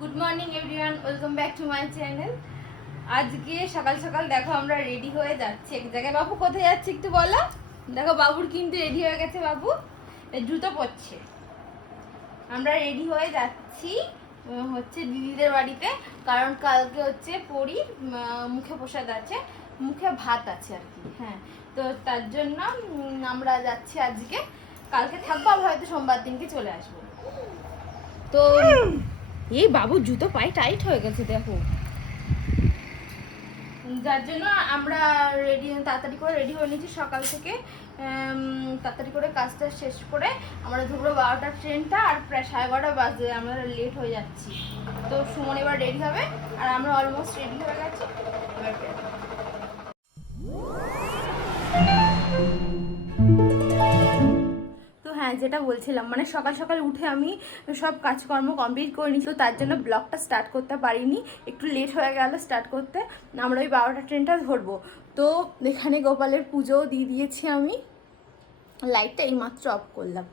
Good morning everyone welcome back to my channel আজকে সকাল সকাল দেখো আমরা রেডি হয়ে যাচ্ছি। এক জায়গায় বাবু কোথায় যাচ্ছি একটু বলো? দেখো বাবুর কিন্তু রেডি হয়ে গেছে বাবু। জুতো পরছে। আমরা রেডি হয়ে যাচ্ছি হচ্ছে দিদিদের বাড়িতে। কারণ কালকে হচ্ছে পরি মুখে প্রসাদ আছে, মুখে ভাত আছে আর কি হ্যাঁ। তো তার জন্য আমরা যাচ্ছি আজকে। কালকে থাকব হয়তো সোমবার দিনকে চলে আসব। তো এই বাবু জুতো পায়ে টাইট হয়ে গেছে, দেখো। যার জন্য আমরা রেডি তাড়াতাড়ি করে রেডি হয়ে নিয়েছি সকাল থেকে। তাড়াতাড়ি করে কাজটা শেষ করে আমরা দুপুরো বারোটার ট্রেনটা আর প্রায় সাড়ে বারোটা বাজে, আমরা লেট হয়ে যাচ্ছি। তো সুমন এবার রেডি হবে, আর আমরা অলমোস্ট রেডি হয়ে গেছি। এবার যেটা বলছিলাম মানে সকাল সকাল উঠে আমি সব কাজকর্ম কমপ্লিট করে নিই তো তার জন্য ব্লগটা স্টার্ট করতে পারিনি। একটু লেট হয়ে গেল স্টার্ট করতে আমরা ওই বারোটা ট্রেনটা ধরবো। তো এখানে গোপালের পুজোও দিয়ে দিয়েছি আমি। লাইটটা এইমাত্র অফ করলাম।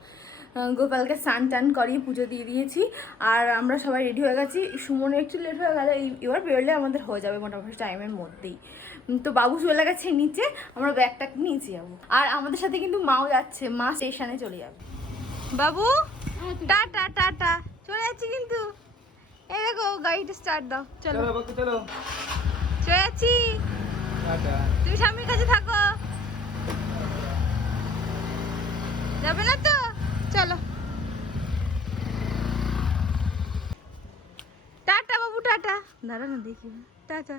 গোপালকে স্নান টান করিয়ে পুজো দিয়ে দিয়েছি। আর আমরা সবাই রেডি হয়ে গেছি। সুমনে একটু লেট হয়ে গেল এই- এবার বেরোলে আমাদের হয়ে যাবে মোটামুটি টাইমের মধ্যেই। তো বাবু চলে গেছে নিচে আমরা ব্যাগটা নিচে যাব। আর আমাদের সাথে কিন্তু মাও যাচ্ছে মা স্টেশনে চলে যাবে। বাবু টাটা টাটা চলে যাচ্ছি কিন্তু। এই দেখো গাড়িটা স্টার্ট দাও। চলো। চলো বাবু চলো। চলে যাচ্ছি। তুমি স্বামীর কাছে থাকো। যাবে না তো? চলো। টাটা বাবু টাটা। দাঁড়া না দেখি। টাটা।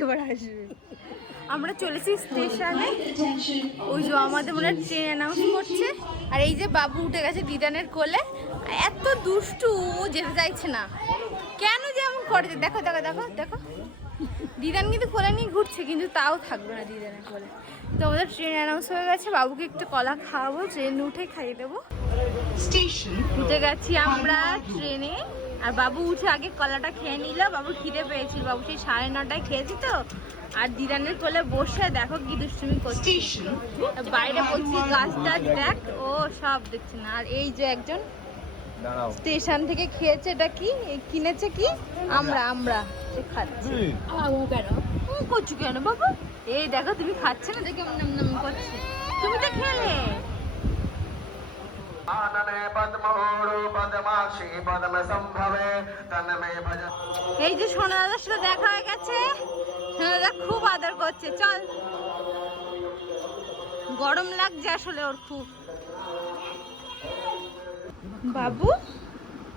এবার আসবে। আমরা চলেছি স্টেশনে। ওই যে আমাদের মনে ট্রেন অ্যানাউন্স করছে। আর এই যে বাবু উঠে গেছে দিদানের কোলে। এত দুষ্টু ও যেতে চাইছে না। কেন যে এমন করে দেখো দেখো দেখো দেখো। দিদান কিন্তু কোলে নিয়ে ঘুরছে কিন্তু তাও থাকবে না দিদানের কোলে। তো আমাদের ট্রেন অ্যানাউন্স হয়ে গেছে। বাবুকে একটু কলা খাওয়াবো ট্রেন উঠে খাইয়ে দেবো। উঠে গেছি আমরা ট্রেনে আর বাবু উঠে আগে কলাটা খেয়ে নিল বাবু খিদে পেয়েছিল বাবু সেই সাড়ে নটায় খেয়েছি তো। আর দিদানের কোলে বসে দেখো কি দুষ্টুমি করছি। বাইরে বলছি গাছ টাছ দেখ ও সব দেখছি না। আর এই যে একজন স্টেশন থেকে খেয়েছে এটা কি? কিনেছে কি? আমরা আমরা খাচ্ছি। ও করছ কেন বাবু? এই দেখো তুমি খাচ্ছে না দেখে নাম নাম করছে। তুমি তো খেলে। এই যে সোনা দাদার সাথে দেখা হয়ে গেছে সোনা দাদা খুব আদর করছে। চল। গরম লাগছে আসলে ওর খুব। বাবু,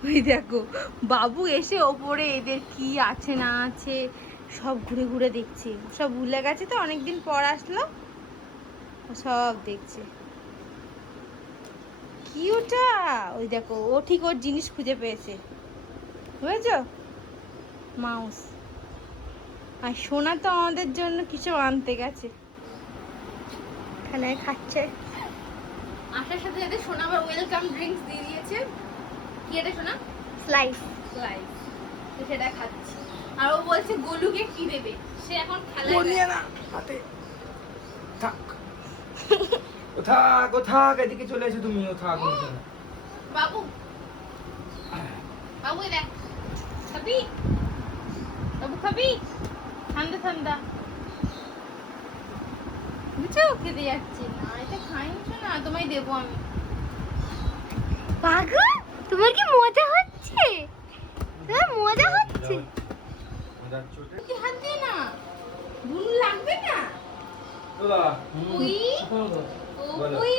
ওই দেখো, বাবু এসে ওপরে এদের কি আছে না আছে সব ঘুরে ঘুরে দেখছে। সব ভুলে গেছে তো, অনেকদিন পর আসলো। সব দেখছে। কি ওটা ওই দেখো ও ঠিক ওর জিনিস খুঁজে পেয়েছে। বুঝেছ? মাউস। আর সোনা তো আমাদের জন্য কিছু আনতে গেছে। এখানে খাচ্ছে। আসার সাথে সাথে সোনা আবার ওয়েলকাম ড্রিঙ্কস দিয়ে দিয়েছে। কি এটা সোনা? স্লাইস স্লাইস তো সেটা খাচ্ছি। আর ও বলছে গোলুকে কি দেবে? সে এখন খেলায় নিয়ে না হাতে। থাক। ও থাক ও থাক এদিকে চলে এসো তুমি ও থাক বাবু। বাবু দেখ। খাবি বাবু খাবি ঠান্ডা ঠান্ডা। বুঝছ? খেতে যাচ্ছি। না এটা না তোমায় দেবো আমি। পাগল? তোমার কি মজা হচ্ছে? তোমার মজা হচ্ছে। কি হাত দিয়ে না? ধুনু লাগবে না? তোলা উই ও বলো। উই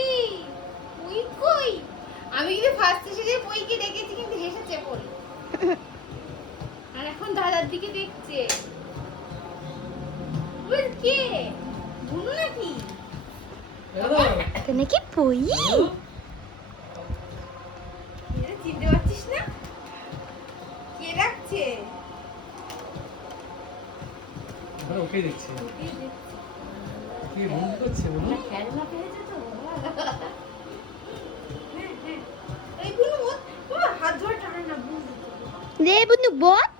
উই কই? আমি কিন্তু ফার্স্ট এসে বইকে দেখেছি কিন্তু হেসেছে পড়ি আর এখন দাদার দিকে দেখছে। ওই কে? ধুনু নাকি? তুমি কি বই? চিনতে পারছিস না? কে ডাকছে? ওকে দেখছি। কি বন্ধু করছে বন্ধু খেলনা পেয়েছে তো হ্যাঁ, হ্যাঁ। এই বুনু, ও, হাত ধরে টানে না, বুঝলি তো। রে বন্ধু বত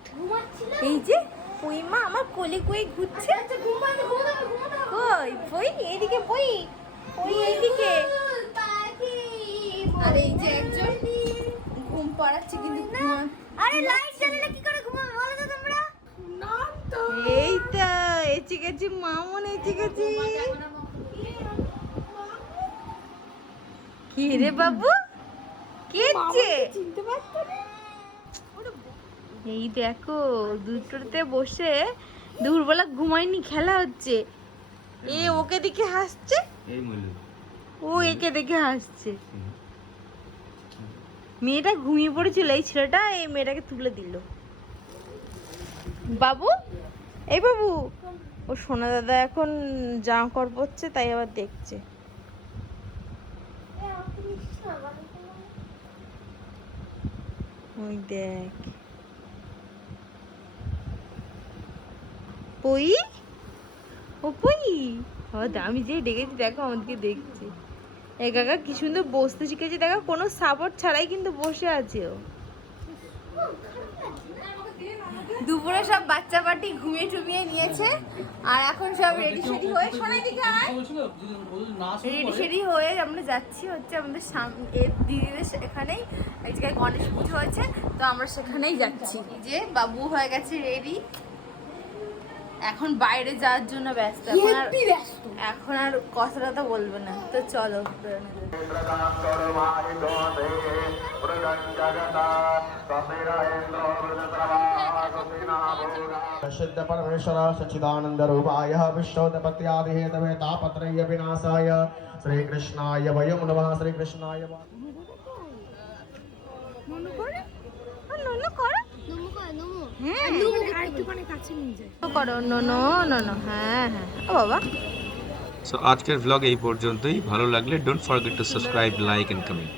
এই যে পইমা আমার কোলে কোয়ে ঘুরছে। কই বই? এদিকে বই। ওই এইদিকে আর এই যে একজন ঘুম পাড়াচ্ছে কিন্তু আরে লাইট জ্বালালে কি করে ঘুমাবে বলো তো তোমরা। এই তো এসে গেছি মামন এসে গেছি কি রে বাবু? কে এসছে? এই দেখো দুটোতে বসে দুপুরবেলা ঘুমায়নি খেলা হচ্ছে। এ ওকে দেখে হাসছে? ও একে দেখে হাসছে। মেয়েটা ঘুমিয়ে পড়েছিল এই ছেলেটা এই মেয়েটাকে তুলে দিল। বাবু? এই বাবু ও সোনা দাদা এখন জামা কর পরছে তাই আবার দেখছে। ওই দেখ। পই ও পই বাবা আমি যে ডেকেছি, দেখো, আমাদেরকে দেখছি। কাকা, কি সুন্দর বসতে শিখেছে। দেখো, কোনো সাপোর্ট ছাড়াই কিন্তু বসে আছে ও। দুপুরে সব বাচ্চা পার্টি ঘুমিয়ে টুমিয়ে নিয়েছে, আর এখন সব রেডি সেডি হয়ে শোনাই দিকে রেডি সেডি হয়ে আমরা যাচ্ছি হচ্ছে আমাদের দিদিদের এখানেই। এক জায়গায় গণেশ পুজো হয়েছে, তো আমরা সেখানেই যাচ্ছি। যে বাবু হয়ে গেছে রেডি এখন বাইরে যাওয়ার জন্য ব্যস্ত এখন আর এখন আর কথা টথা বলবে না তো চলো বেরোনো যাক। सिद्ध परमेश्वर सच्चिदानंद रूपाय विष्णोदपत्यादि हेतवे तापत्रय विनाशाय श्री कृष्णाय वयम नमः श्री कृष्णाय ননু করে ও ননু সো আজকের ভ্লগ এই পর্যন্তই। ভালো লাগলে don't forget to subscribe like and comment